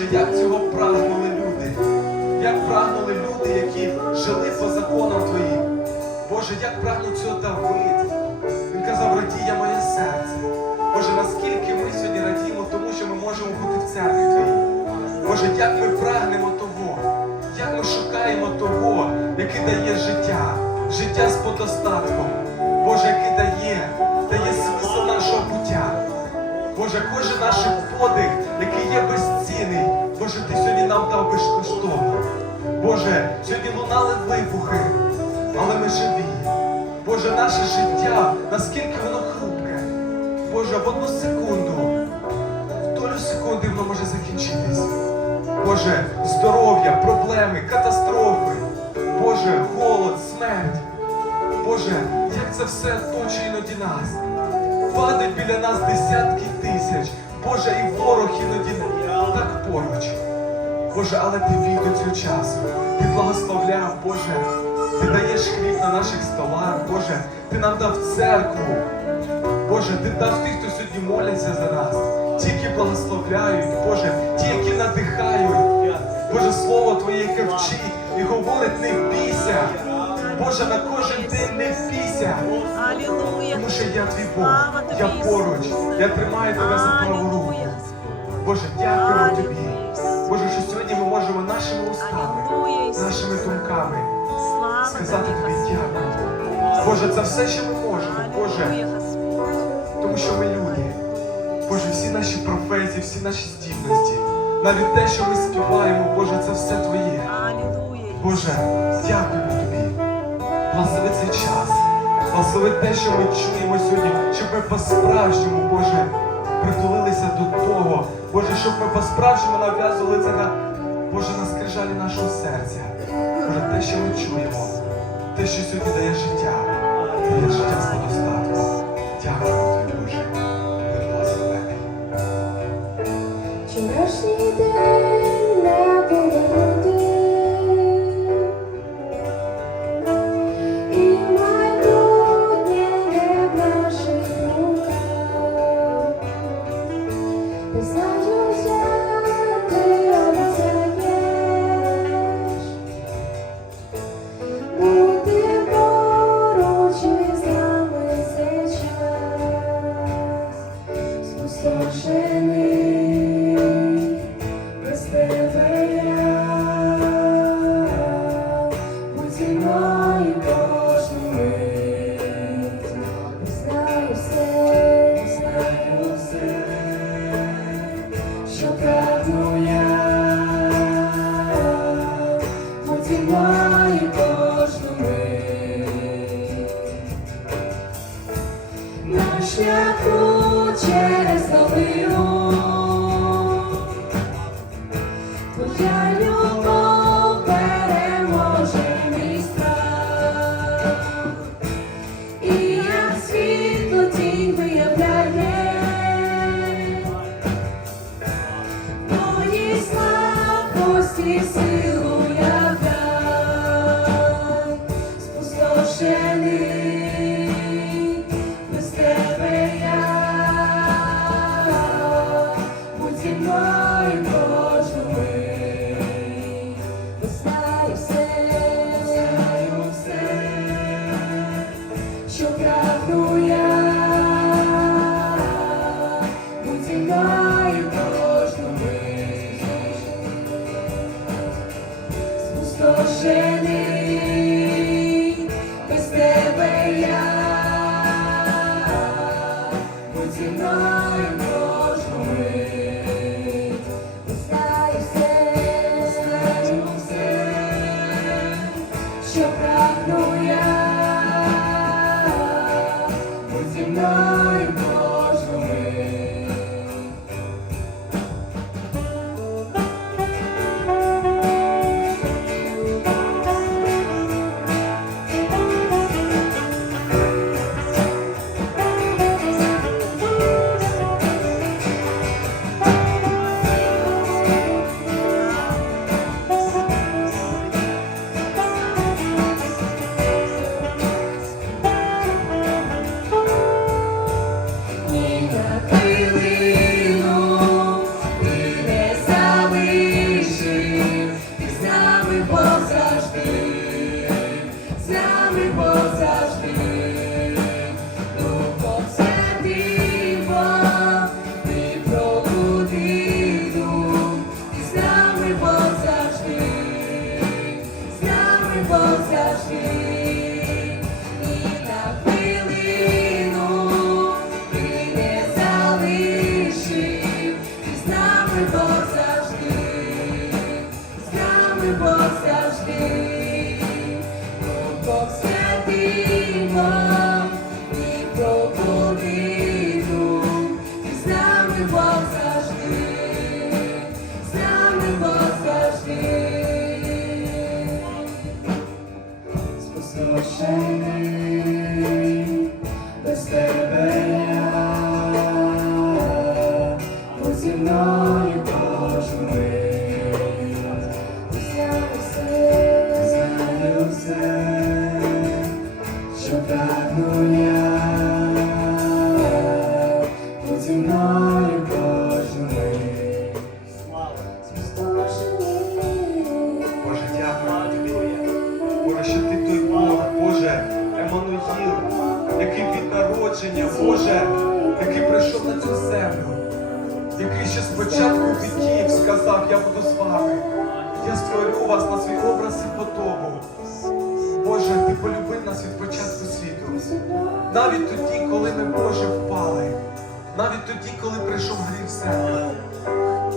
Боже, як цього прагнули люди. Як прагнули люди, які жили по законам Твоїм. Боже, як прагнув цього Давид. Він казав, радіє моє серце. Боже, наскільки ми сьогодні радіємо, тому що ми можемо бути в церкві Твоїй. Боже, як ми прагнемо того, як ми шукаємо того, який дає життя, життя з подостатком. Лунали вибухи, але ми живі. Боже, наше життя, наскільки воно хрупке. Боже, в одну секунду, в долю секунди воно може закінчитись. Боже, здоров'я, проблеми, катастрофи. Боже, голод, смерть. Боже, як це все точить іноді нас. Падають біля нас десятки тисяч. Боже, і ворог іноді так поруч. Боже, але ти вік до цього часу. Ти благословляв, Боже. Ти даєш хліб на наших столах, Боже. Ти нам дав церкву. Боже, ти дав тих, хто сьогодні моляться за нас. Ті, які благословляють, Боже, ті, які надихають. Боже, Слово Твоє, яке вчить і говорить, не бійся. Боже, на кожен день не бійся. Тому що я твій Бог, я поруч, я тримаю тебе за праву руку. Боже, дякую тобі. Боже, що сьогодні ми можемо нашими устами, нашими думками сказати тобі дякую. Боже, це все, що ми можемо, Боже, тому що ми люди. Боже, всі наші професії, всі наші здібності, навіть те, що ми співаємо, Боже, це все Твоє. Боже, дякуємо тобі. Благослови цей час. Благослови те, що ми чуємо сьогодні, щоб ми по-справжньому, Боже, притулилися до того, Боже, щоб ми по-справжньому нав'язували це на Боже, на скрижалі нашого серця. Боже, те, що ми чуємо, те, що сьогодні дає життя, дає життя з Бог, ти з нами позавжди, з позавжди спустошений без тебе. Я, будь зі мною який від народження, Боже, який прийшов на цю землю, який ще спочатку віків сказав, я буду з вами. Я створю вас на свій образ і подобу. Боже, ти полюбив нас від початку світу. Навіть тоді, коли ми, Боже, впали. Навіть тоді, коли прийшов гріх в землю.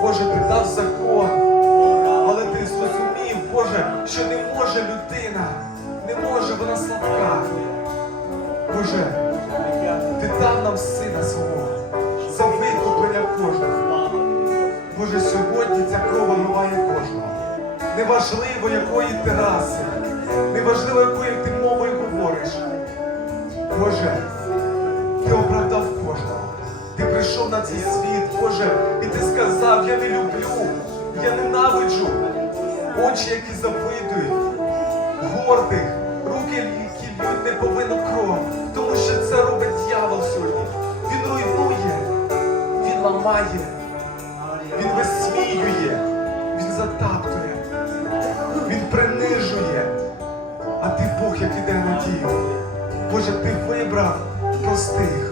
Боже, ти дав закон. Але ти зрозумів, Боже, що не може людина, не може вона слабка. Боже, ти дав нам сина свого за викуплення кожного. Боже, сьогодні ця кров омиває кожного. Неважливо, якої ти раси, неважливо, якою ти мовою говориш. Боже, ти оправдав кожного. Ти прийшов на цей світ, Боже, і ти сказав, я не люблю, я ненавиджу. Очі, які завидують, гордих, руки, не повинно кров, тому що це робить дьявол сьогодні. Він руйнує, він ламає, він висміює, він затаптує, він принижує. А ти Бог, як іде надію. Боже, ти вибрав простих,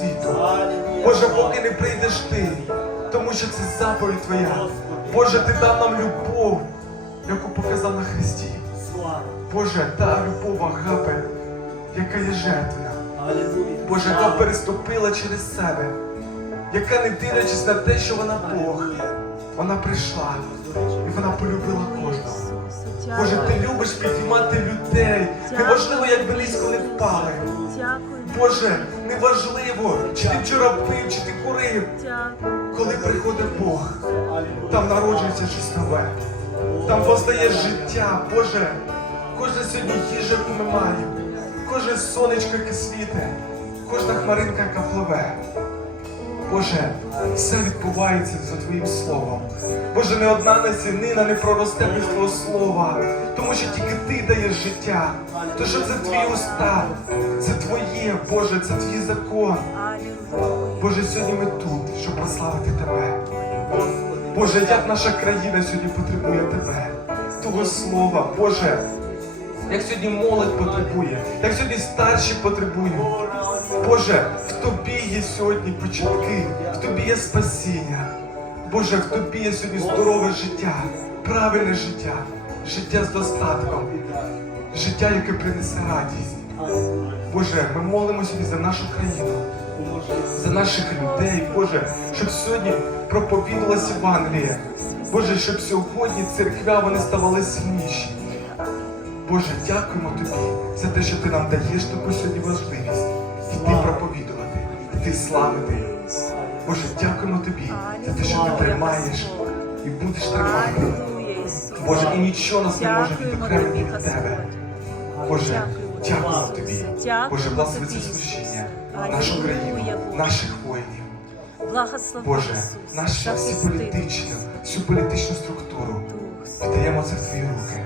світу. Боже, поки не прийдеш ти, тому що це заповідь Твоя. Боже, ти дав нам любов, яку показав на Христі. Боже, та любов Агапи, яка є жертвена. Боже, яка переступила через себе, яка не дивлячись на те, що вона Бог, вона прийшла і вона полюбила кожного. Боже, ти любиш підіймати людей. Неважливо, як би низько не впали. Боже, неважливо, чи ти вчора пив, чи ти курив. Коли приходить Бог, там народжується щось нове. Там постає життя, Боже. Кожна сьогодні їжа, яку ми маємо, кожне сонечко, яке світе, кожна хмаринка, яка пливе. Боже, все відбувається за Твоїм словом. Боже, не одна насінина не проросте без Твого слова, тому що тільки Ти даєш життя. То що це Твій устав, це Твоє, Боже, це Твій закон. Боже, сьогодні ми тут, щоб прославити Тебе. Боже, як наша країна сьогодні потребує Тебе, Твого слова, Боже, як сьогодні молодь потребує, як сьогодні старші потребують. Боже, в Тобі є сьогодні початки, в Тобі є спасіння. Боже, в Тобі є сьогодні здорове життя, правильне життя, життя з достатком, життя, яке принесе радість. Боже, ми молимо сьогодні за нашу країну за наших людей, Боже, щоб сьогодні проповідувалася Євангелія. Боже, щоб сьогодні церквя вони ставали сильніші. Боже, дякуємо Тобі за те, що Ти нам даєш таку сьогодні важливість йти проповідувати, йти славити. Боже, дякуємо Тобі за те, що ти тримаєш і будеш тримати. Боже, і нічого нас не може відокремити від Тебе. Боже, Дякуємо тобі, Боже, благослови служіння, нашу країну, наших воїнів. Боже, наші всі Захисти. політичні, всю політичну структуру віддаємо це в Твої руки.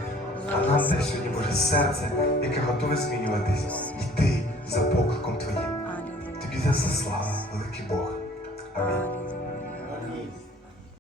А нам дай сьогодні, Боже, серце, яке готове змінюватись, йти за покликом Твоїм. Тобі за слава, великий Бог. Амінь.